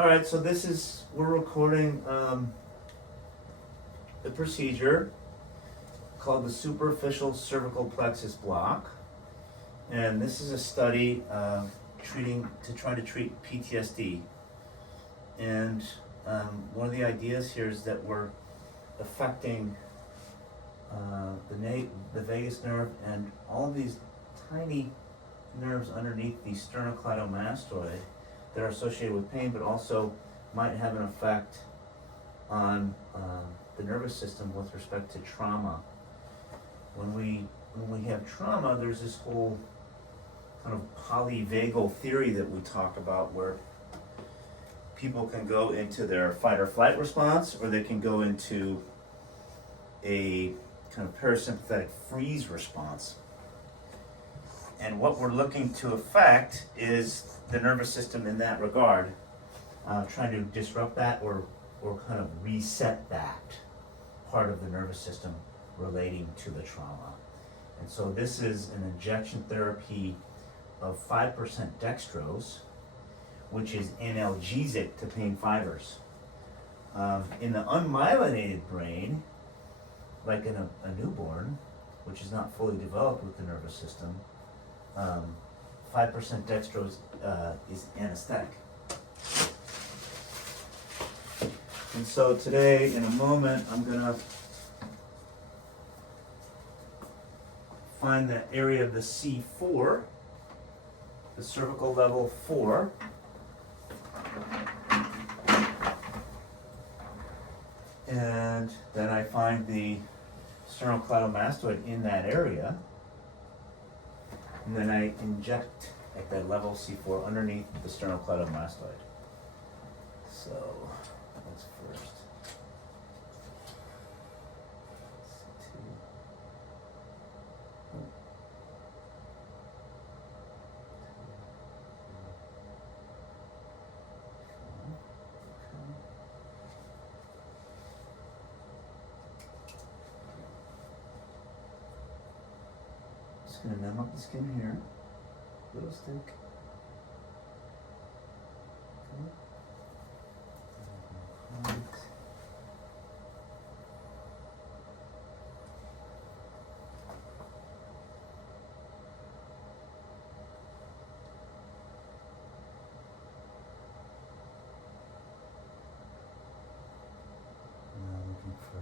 All right, so we're recording the procedure called the superficial cervical plexus block. And this is a study to try to treat PTSD. And one of the ideas here is that we're affecting the vagus nerve and all of these tiny nerves underneath the sternocleidomastoid that are associated with pain, but also might have an effect on the nervous system with respect to trauma. When we have trauma, there's this whole kind of polyvagal theory that we talk about, where people can go into their fight or flight response, or they can go into a kind of parasympathetic freeze response. And what we're looking to affect is the nervous system in that regard, trying to disrupt that or kind of reset that part of the nervous system relating to the trauma. And so this is an injection therapy of 5% dextrose, which is analgesic to pain fibers. In the unmyelinated brain, like in a newborn, which is not fully developed with the nervous system, 5% dextrose is anesthetic. And so today, in a moment, I'm going to find the area of the C4, the cervical level 4. And then I find the sternocleidomastoid in that area. And then I inject at that level C4 underneath the sternocleidomastoid. So that's first. C2. Just going to numb up the skin here. Little stick. Okay. Right. Now looking for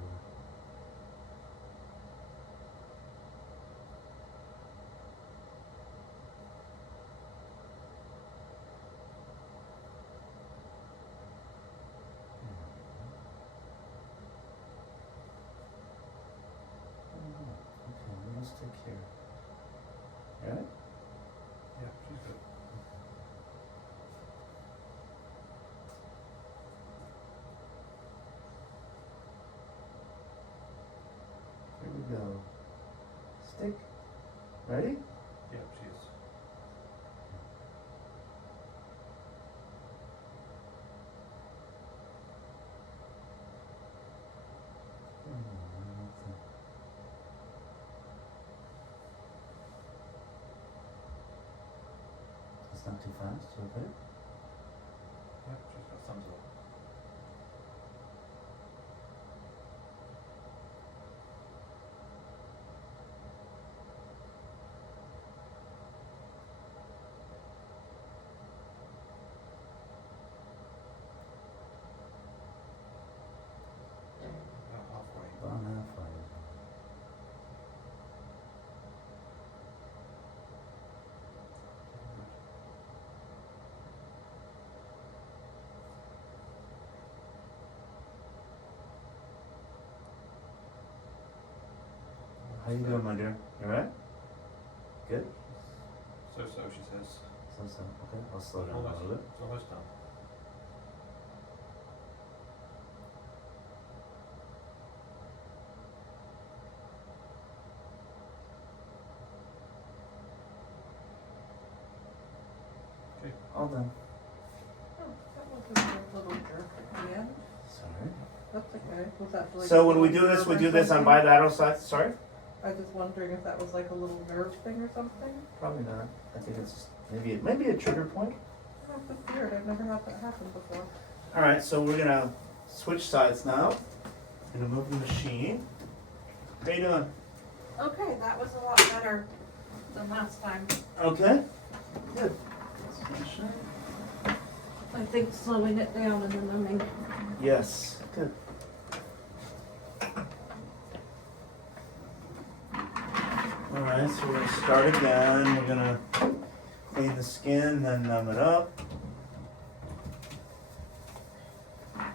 let's take care. Got it? Yeah, she's good. Here we go. Stick. Ready? Yeah, she is. It's not too fast, okay? Yeah, she's got thumbs up. About halfway. About halfway. How you doing, my dear? You alright? Good? So, she says. So, okay, I'll slow down a Almost. little bit. It's almost done. Okay. All done. Oh, that wasn't a little jerk at the end. Sorry. That's okay. Was that like So a when we little do this, nerve we or do this on something? bilateral sides. Sorry? I was just wondering if that was like a little nerve thing or something. Probably not. I think it's just maybe a trigger point. That's weird, I've never had that happen before. Alright, so we're gonna switch sides now. Gonna move the machine. How you doing? Okay, that was a lot better than last time. Okay. Good. I think slowing it down and then numbing. Yes. Good. Alright, so we're gonna start again. We're gonna clean the skin, then numb it up. Okay,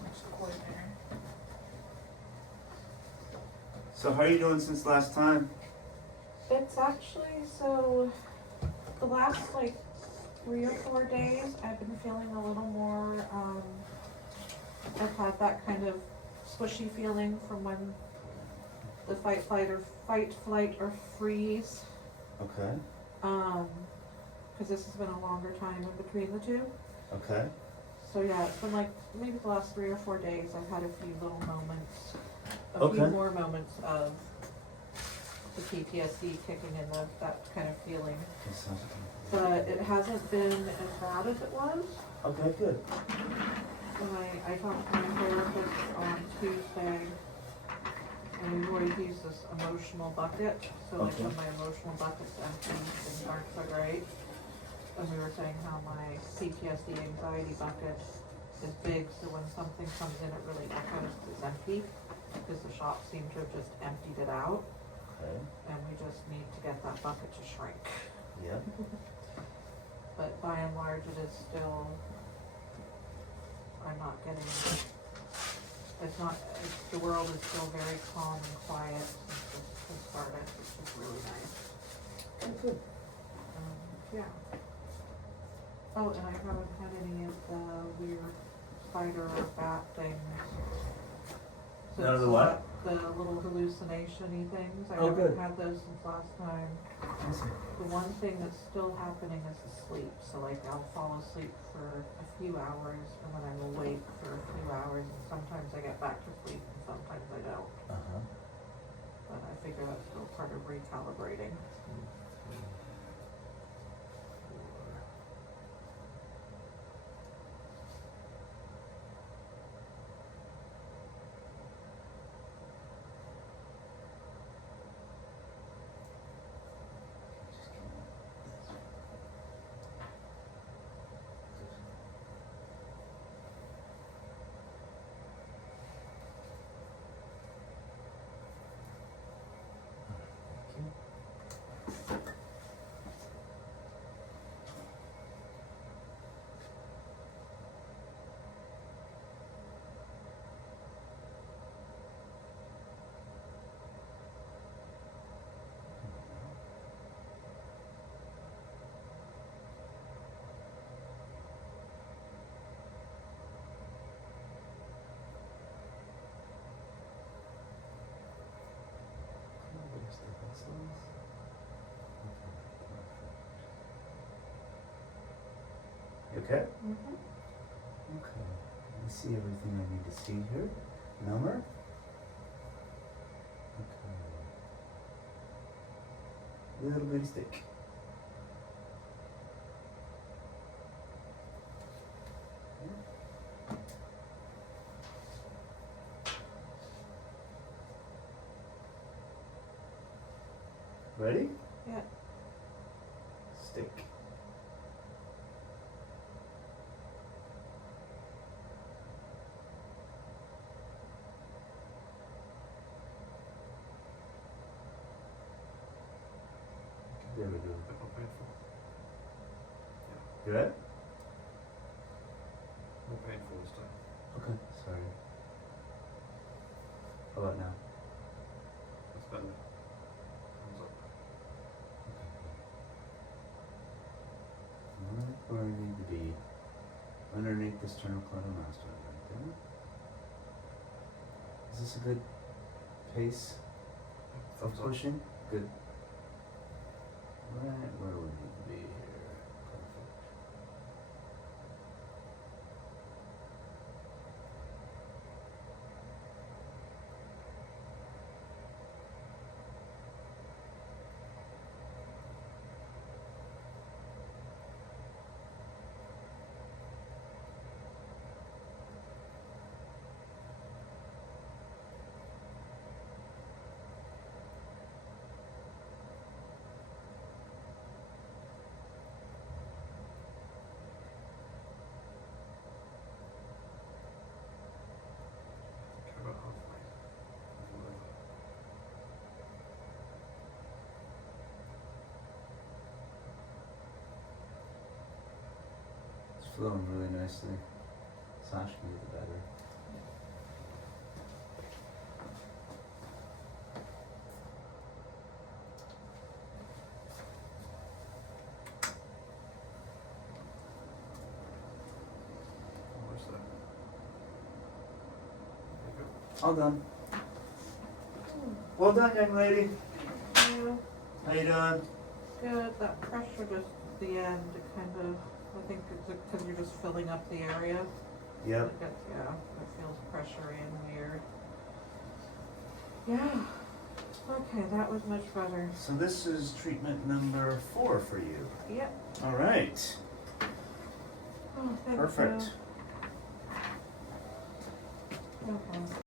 there's a cord there. So how are you doing since last time? It's actually, so, the last like 3 or 4 days, I've been feeling a little more, I've had that kind of squishy feeling from when the fight, flight, or freeze. Okay. Cause this has been a longer time in between the two. Okay. So yeah, it's been like, maybe the last 3 or 4 days, I've had a few little moments, few Okay. more moments of the PTSD kicking in, that kind of feeling. But it hasn't been as bad as it was. Okay, good. When I talked to my therapist on Tuesday, and we've always used this emotional bucket, so like Okay. when my emotional bucket's empty, things aren't so great. And we were saying how my PTSD anxiety bucket is big, so when something comes in, it really echoes it's empty, because the shop seemed to have just emptied it out, Okay. and we just need to get that bucket to shrink. Yep. But by and large, it is still, I'm not getting, the world is still very calm and quiet since this has started, which is really nice. Okay, good. Yeah. Oh, and I haven't had any of the weird spider or bat things. None of the Since what? The little hallucination-y things, I Oh, good. haven't had those since last time. Awesome. The one thing that's still happening is the sleep, so like I'll fall asleep for a few hours and then I'm awake for a few hours and sometimes I get back to sleep and sometimes I don't. Uh-huh. But I figure that's still part of recalibrating. You okay? Mm-hmm. Okay. Let me see everything I need to see here. Number? Okay. Little bitty stick. Ready? Yeah. Stick. There we go. A bit more painful. You ready? More painful this time. Okay. Sorry. How about now? That's better. Thumbs up. Right where I need to be. Underneath the sternocleidomastoid right there. Is this a good pace of Thumbs up. pushing? Good. Right where we need to be here. Perfect. flowing really nicely. Massage can get better. Where's that? There you All done. Hmm. Well done, young lady. Yeah, How you doing? good. That pressure just at the end, it kind of, I think it's because you're just filling up the area. Yep. It gets, yeah, it feels pressury and weird. Yeah. Okay, that was much better. So this is treatment number 4 for you. Yep. All right. Oh, thank Perfect. you. Okay.